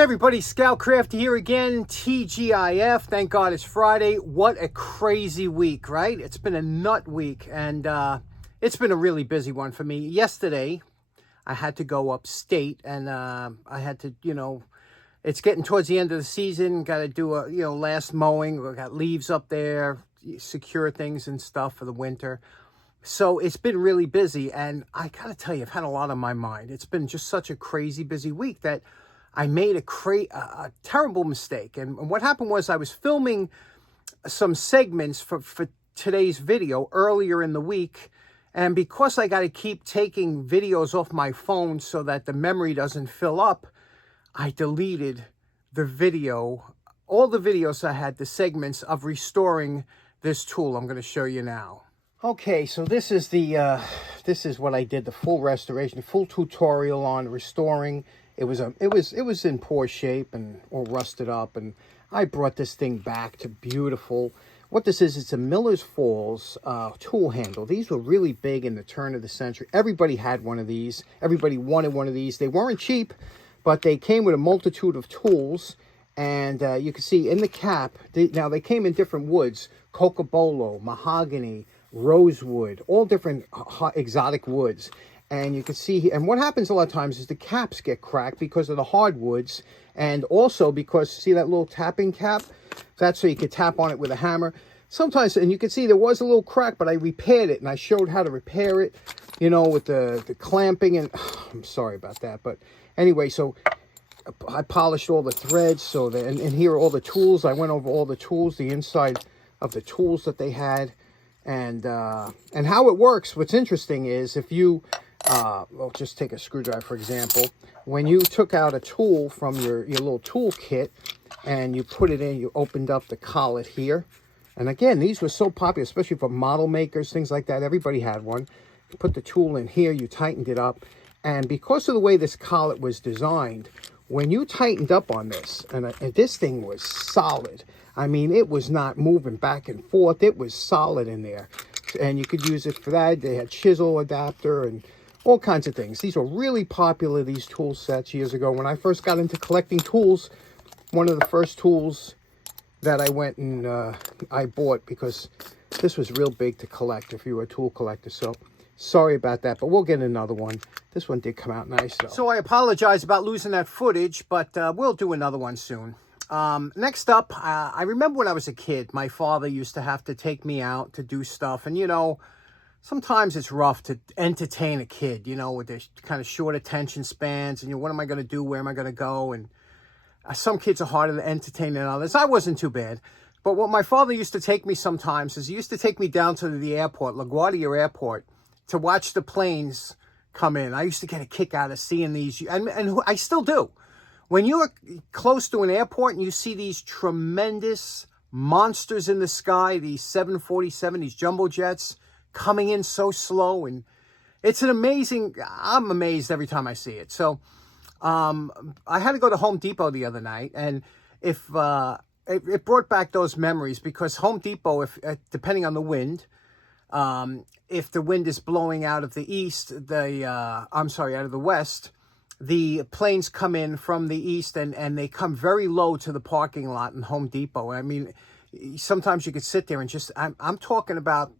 Hey everybody, Scoutcraft here again, TGIF. Thank God it's Friday. What a crazy week, right? It's been a nut week, and it's been a really busy one for me. Yesterday, I had to go upstate, and I had to, it's getting towards the end of the season. Got to do a, last mowing. We got leaves up there, secure things and stuff for the winter. So it's been really busy, and I gotta tell you, I've had a lot on my mind. It's been just such a crazy busy week that I made a terrible mistake. And what happened was I was filming some segments for today's video earlier in the week. And because I got to keep taking videos off my phone so that the memory doesn't fill up, I deleted the video, all the videos I had, the segments of restoring this tool I'm going to show you now. Okay, so this is what I did, the full restoration, full tutorial on restoring. It was in poor shape and all rusted up, and I brought this thing back to beautiful. What this is, it's a Miller's Falls tool handle. These were really big in the turn of the century. Everybody had one of these. Everybody wanted one of these. They weren't cheap, but they came with a multitude of tools. And you can see in the cap, now they came in different woods: cocobolo, mahogany, rosewood, all different exotic woods. And you can see, and what happens a lot of times is the caps get cracked because of the hardwoods, and also because, see that little tapping cap? That's so you could tap on it with a hammer. Sometimes, and you can see there was a little crack, but I repaired it, and I showed how to repair it, with the clamping, and I'm sorry about that. But anyway, so I polished all the threads, so that, and here are all the tools. I went over all the tools, the inside of the tools that they had, and how it works. What's interesting is if you, well, just take a screwdriver, for example. When you took out a tool from your little tool kit and you put it in, you opened up the collet here. And again, these were so popular, especially for model makers, things like that. Everybody had one. You put the tool in here, you tightened it up. And because of the way this collet was designed, when you tightened up on this, and this thing was solid. I mean, it was not moving back and forth. It was solid in there. And you could use it for that. They had chisel adapter and all kinds of things. These were really popular, these tool sets, years ago. When I first got into collecting tools, one of the first tools that I went and I bought, because this was real big to collect if you were a tool collector. So sorry about that, but we'll get another one. This one did come out nice, though. So I apologize about losing that footage, but we'll do another one soon. Next up, I remember when I was a kid, my father used to have to take me out to do stuff. And, sometimes it's rough to entertain a kid, with their kind of short attention spans. And, what am I going to do? Where am I going to go? And some kids are harder to entertain than others. I wasn't too bad. But what my father used to take me sometimes is he used to take me down to the airport, LaGuardia Airport, to watch the planes come in. I used to get a kick out of seeing these. And I still do. When you're close to an airport and you see these tremendous monsters in the sky, these 747, these jumbo jets coming in so slow, and it's an amazing, I'm amazed every time I see it. So I had to go to Home Depot the other night, and it brought back those memories, because Home Depot, if depending on the wind, if the wind is blowing out of the east, out of the west, the planes come in from the east, and they come very low to the parking lot in Home Depot. I mean, sometimes you could sit there and just, I'm talking about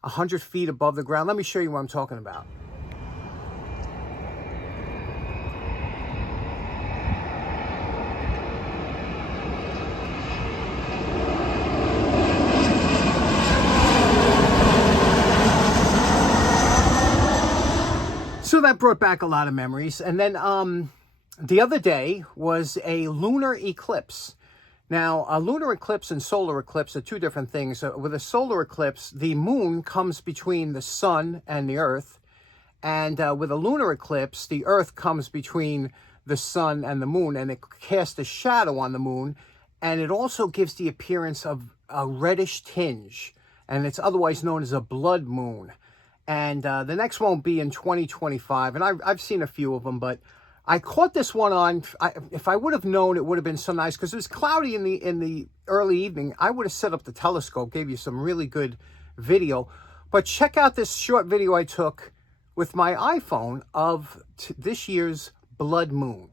100 feet above the ground. Let me show you what I'm talking about. So that brought back a lot of memories. And then the other day was a lunar eclipse. Now, a lunar eclipse and solar eclipse are two different things. With a solar eclipse, the moon comes between the sun and the earth. And with a lunar eclipse, the earth comes between the sun and the moon, and it casts a shadow on the moon. And it also gives the appearance of a reddish tinge. And it's otherwise known as a blood moon. And the next one will be in 2025. And I've seen a few of them, but I caught this one on, if I would have known, it would have been so nice, because it was cloudy in the early evening. I would have set up the telescope, gave you some really good video. But check out this short video I took with my iPhone of this year's blood moon.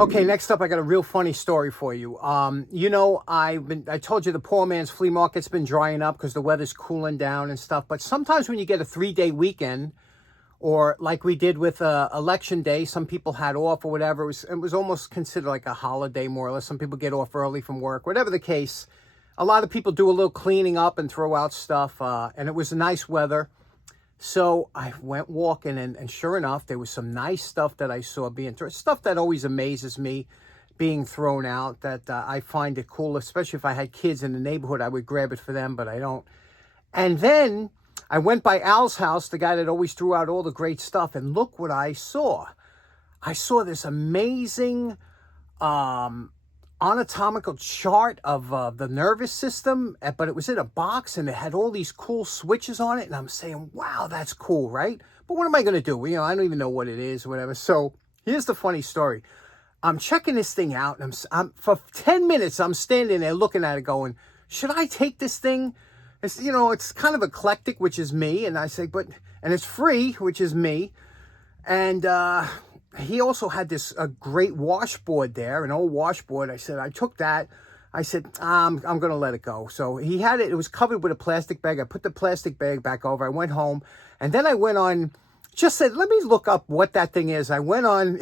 Okay, next up, I got a real funny story for you. You know, I told you the poor man's flea market's been drying up because the weather's cooling down and stuff. But sometimes when you get a 3-day weekend, or like we did with election day, some people had off or whatever. It was almost considered like a holiday, more or less. Some people get off early from work, whatever the case. A lot of people do a little cleaning up and throw out stuff, and it was nice weather. So I went walking, and sure enough, there was some nice stuff that I saw being thrown. Stuff that always amazes me being thrown out, that I find it cool, especially if I had kids in the neighborhood. I would grab it for them, but I don't. And then I went by Al's house, the guy that always threw out all the great stuff, and look what I saw. I saw this amazing anatomical chart of the nervous system, but it was in a box and it had all these cool switches on it. And I'm saying, wow, that's cool, right? But what am I going to do? You know, I don't even know what it is or whatever. So here's the funny story. I'm checking this thing out, and I'm for 10 minutes, I'm standing there looking at it going, should I take this thing? It's, you know, it's kind of eclectic, which is me. And I say, and it's free, which is me. And, he also had this great washboard there, an old washboard. I said, I took that. I said, I'm going to let it go. So he had it. It was covered with a plastic bag. I put the plastic bag back over. I went home. And then I went on, just said, let me look up what that thing is. I went on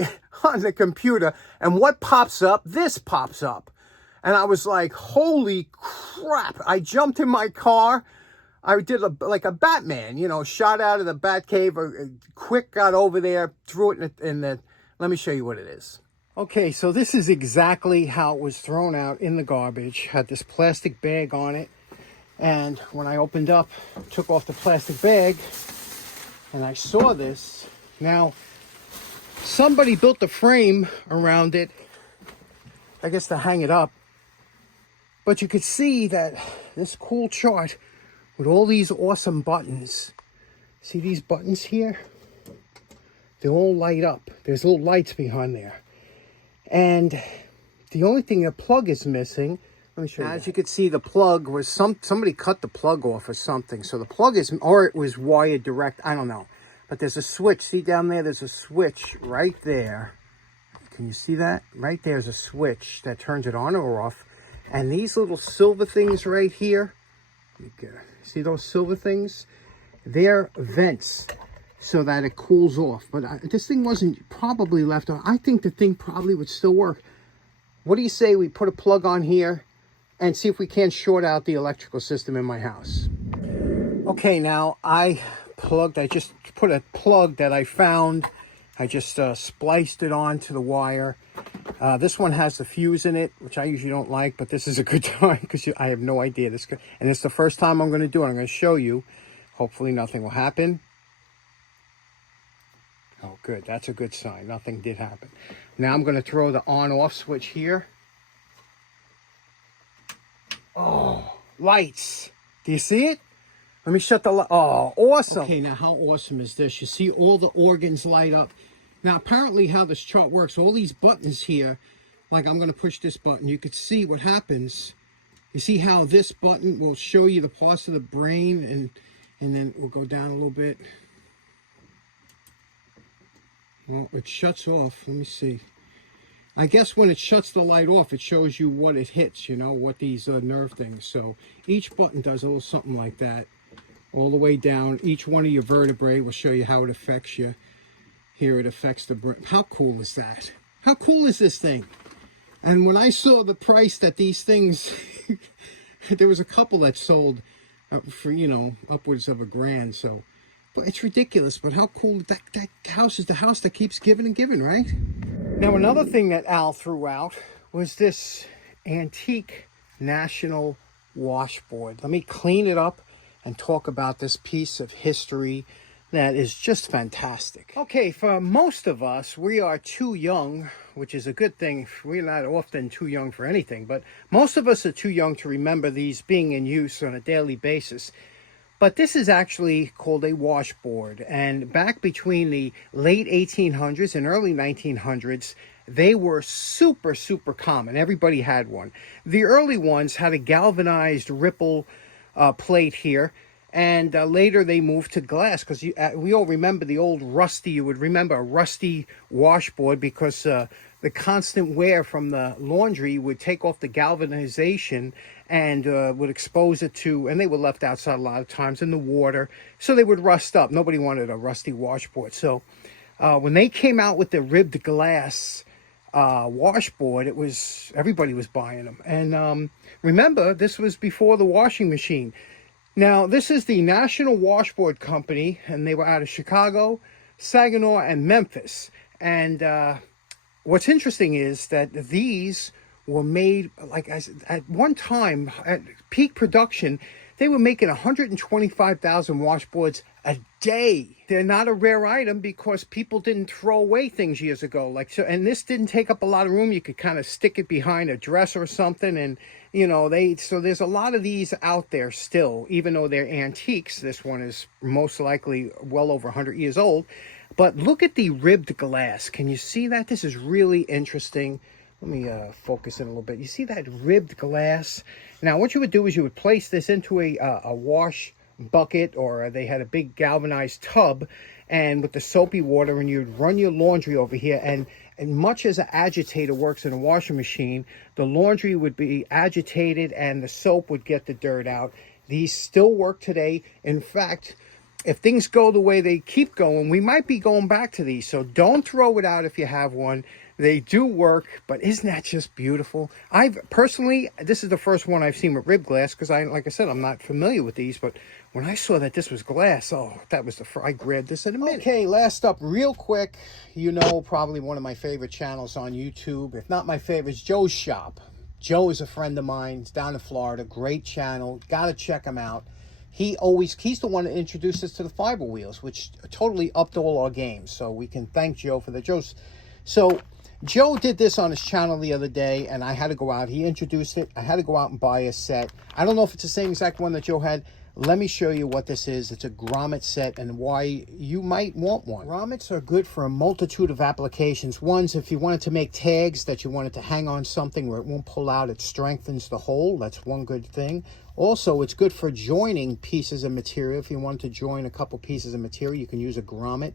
the computer, and what pops up? This pops up. And I was like, holy crap. I jumped in my car. I did like a Batman, you know, shot out of the Batcave, quick got over there, threw it in the, let me show you what it is. Okay, so this is exactly how it was thrown out in the garbage. Had this plastic bag on it. And when I opened up, took off the plastic bag, and I saw this. Now, somebody built a frame around it, I guess to hang it up. But you could see that this cool chart with all these awesome buttons. See these buttons here? They all light up. There's little lights behind there. And the only thing, the plug is missing. Let me show you. As you can see, the plug was somebody cut the plug off or something. So the plug is, or it was wired direct, I don't know. But there's a switch. See down there, there's a switch right there. Can you see that? Right there's a switch that turns it on or off. And these little silver things right here, see those silver things? They're vents so that it cools off. But this thing wasn't probably left on. I think the thing probably would still work. What do you say we put a plug on here and see if we can't short out the electrical system in my house? Okay, now I just put a plug that I found. I just spliced it onto the wire. This one has the fuse in it, which I usually don't like, but this is a good time because I have no idea. And it's the first time I'm going to do it. I'm going to show you. Hopefully nothing will happen. Oh, good. That's a good sign. Nothing did happen. Now I'm going to throw the on-off switch here. Oh, lights. Do you see it? Let me shut the light. Oh, awesome. Okay, now how awesome is this? You see all the organs light up. Now, apparently how this chart works, all these buttons here, like I'm going to push this button, you could see what happens. You see how this button will show you the parts of the brain, and then we'll go down a little bit. Well, it shuts off. Let me see. I guess when it shuts the light off, it shows you what it hits, you know, what these nerve things. So each button does a little something like that. All the way down. Each one of your vertebrae will show you how it affects you. Here it affects the brain. How cool is that? How cool is this thing? And when I saw the price that these things, there was a couple that sold for, you know, upwards of $1,000. So, but it's ridiculous. But how cool that house is, the house that keeps giving and giving, right? Now, another thing that Al threw out was this antique national washboard. Let me clean it up and talk about this piece of history that is just fantastic. Okay, for most of us, we are too young, which is a good thing. We're not often too young for anything, but most of us are too young to remember these being in use on a daily basis. But this is actually called a washboard, and back between the late 1800s and early 1900s, they were super common. Everybody had one. The early ones had a galvanized ripple plate here, and later they moved to glass, because we all remember the old rusty. You would remember a rusty washboard because the constant wear from the laundry would take off the galvanization and would expose it to, and they were left outside a lot of times in the water, so they would rust up. Nobody wanted a rusty washboard. So when they came out with the ribbed glass washboard, it was, everybody was buying them. And remember, this was before the washing machine. Now, this is the National Washboard Company, and they were out of Chicago, Saginaw, and Memphis. And what's interesting is that these were made, like, at one time, at peak production, they were making 125,000 washboards a day. They're not a rare item because people didn't throw away things years ago. Like, so, and this didn't take up a lot of room. You could kind of stick it behind a dresser or something. And, you know, so there's a lot of these out there still, even though they're antiques. This one is most likely well over 100 years old. But look at the ribbed glass. Can you see that? This is really interesting. Let me focus in a little bit. You see that ribbed glass? Now, what you would do is you would place this into a wash bucket, or they had a big galvanized tub, and with the soapy water, and you'd run your laundry over here. And much as an agitator works in a washing machine, the laundry would be agitated and the soap would get the dirt out. These still work today. In fact, if things go the way they keep going, we might be going back to these. So don't throw it out if you have one. They do work, but isn't that just beautiful? I've personally, this is the first one I've seen with ribbed glass, because like I said, I'm not familiar with these, but when I saw that this was glass, oh, that was the first, I grabbed this in a minute. Okay, last up real quick, you know, probably one of my favorite channels on YouTube, if not my favorite, is Joe's Shop. Joe is a friend of mine. He's down in Florida. Great channel. Got to check him out. He's the one that introduced us to the fiber wheels, which totally upped all our games. So we can thank Joe for that. So Joe did this on his channel the other day, and I had to go out. He introduced it. I had to go out and buy a set. I don't know if it's the same exact one that Joe had. Let me show you what this is. It's a grommet set and why you might want one. Grommets are good for a multitude of applications. One's if you wanted to make tags that you wanted to hang on something where it won't pull out, it strengthens the hole. That's one good thing. Also, it's good for joining pieces of material. If you want to join a couple pieces of material, you can use a grommet.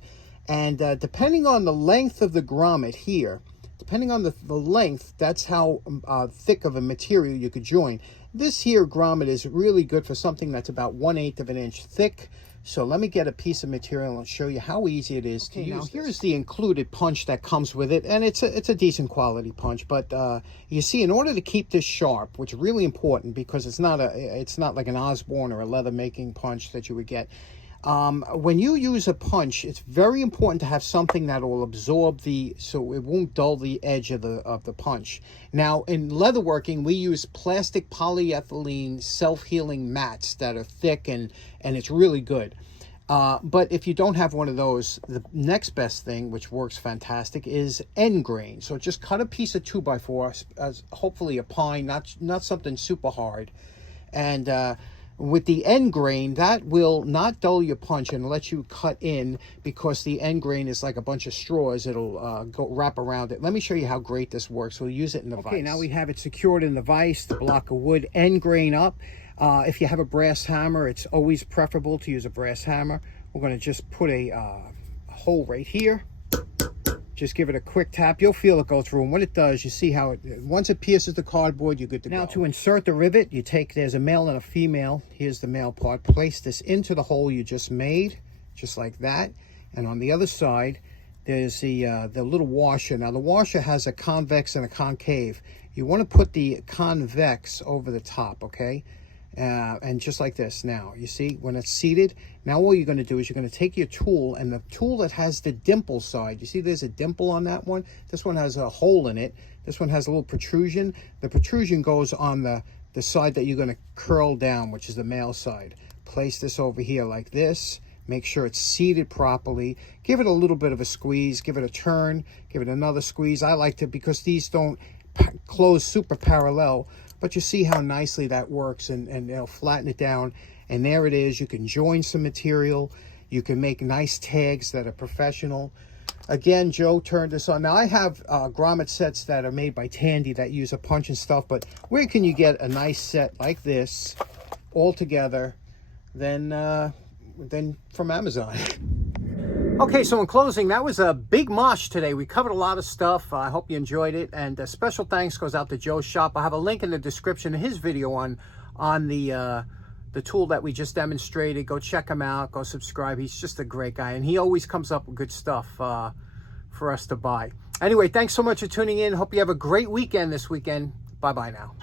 And depending on the length of the grommet here, depending on the length, that's how thick of a material you could join. This here grommet is really good for something that's about 1/8 of an inch thick. So let me get a piece of material and show you how easy it is to use. Now here's the included punch that comes with it, and it's a decent quality punch. But you see, in order to keep this sharp, which is really important because it's not like an Osborne or a leather making punch that you would get. When you use a punch, it's very important to have something that will absorb so it won't dull the edge of the punch. Now, in leatherworking, we use plastic polyethylene self-healing mats that are thick and it's really good. But if you don't have one of those, the next best thing, which works fantastic, is end grain. So just cut a piece of 2x4, hopefully a pine, not something super hard, and with the end grain, that will not dull your punch and let you cut in, because the end grain is like a bunch of straws. It'll go wrap around it. Let me show you how great this works. We'll use it in the vise. Okay, now we have it secured in the vise, the block of wood, end grain up. If you have a brass hammer, it's always preferable to use a brass hammer. We're going to just put a hole right here. Just give it a quick tap. You'll feel it go through. And when it does, you see how once it pierces the cardboard, you're good to go. Now to insert the rivet, there's a male and a female. Here's the male part. Place this into the hole you just made, just like that. And on the other side, there's the little washer. Now the washer has a convex and a concave. You want to put the convex over the top, okay? And just like this. Now you see when it's seated, now all you're going to do is you're going to take your tool, and the tool that has the dimple side, you see there's a dimple on that one. This one has a hole in it. This one has a little protrusion. The protrusion goes on the side that you're going to curl down, which is the male side. Place this over here like this. Make sure it's seated properly. Give it a little bit of a squeeze. Give it a turn. Give it another squeeze. I like to, because these don't close super parallel, but you see how nicely that works, and it'll flatten it down. And there it is. You can join some material. You can make nice tags that are professional. Again, Joe turned this on. Now, I have grommet sets that are made by Tandy that use a punch and stuff, but where can you get a nice set like this all together than from Amazon? Okay, so in closing, that was a big mosh today. We covered a lot of stuff. I hope you enjoyed it. And special thanks goes out to Joe's shop. I have a link in the description of his video on the tool that we just demonstrated. Go check him out. Go subscribe. He's just a great guy. And he always comes up with good stuff for us to buy. Anyway, thanks so much for tuning in. Hope you have a great weekend this weekend. Bye-bye now.